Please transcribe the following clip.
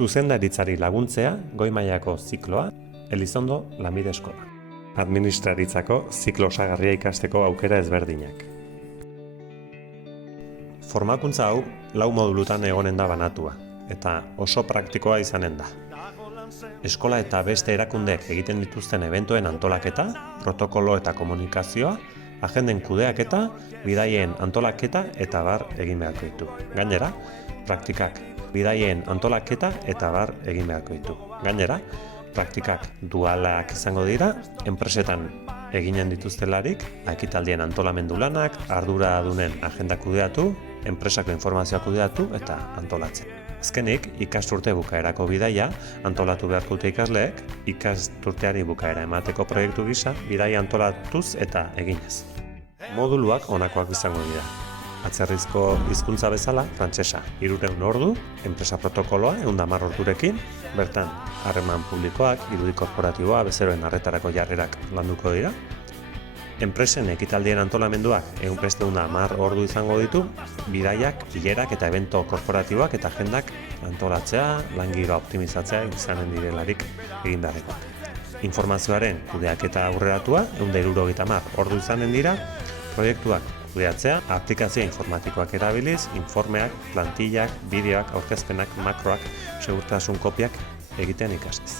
Zuzendaritzari laguntzea, goi mailako zikloa, Elizondo Lanbide Eskola. Administraritzako ziklo osagarria ikasteko aukera ezberdinak. Formakuntza hau 4 modulutan egonen da banatua, eta oso praktikoa izanen da. Eskola eta beste erakundeek egiten dituzten eventoen antolaketa, protokolo eta komunikazioa, agenden kudeaketa, bidaien antolaketa eta bar egin beharko ditu. Gainera, praktikak bidaien antolaketa eta bar egin beharko ditu. Gainera, praktikak dualak izango dira, enpresetan eginen dituztelarik, ekitaldien antolamendu lanak, arduradunen agenda kudeatu, enpresako informazioa kudeatu eta antolatzen. Azkenik, ikasturte bukaerako bidaia antolatu beharko dute ikasleek, ikasturteari bukaera emateko proiektu gisa, bidaia antolatuz eta eginez. Moduluak honakoak izango dira. Atzerrizko hizkuntza bezala, frantsesa, 300 ordu, enpresa protokoloa, 110 ordurekin, bertan harreman publikoak, irudi korporatiboa, bezeroen arretarako jarrerak landuko dira. Enpresen ekitaldien antolamenduak 110 ordu izango ditu, bidaiak, bilerak eta evento korporatiboak eta agendak antolatzea, langiroa optimizatzea izanen direlarik egindarekoak. Informazioaren kudeaketa aurreratua, 170 ordu izanen dira, proiektuak kudeatzea, aplikazio informatikoak erabiliz, informeak, plantillak, bideoak, aurkezpenak, makroak, segurtasun kopiak egiten ikasiz.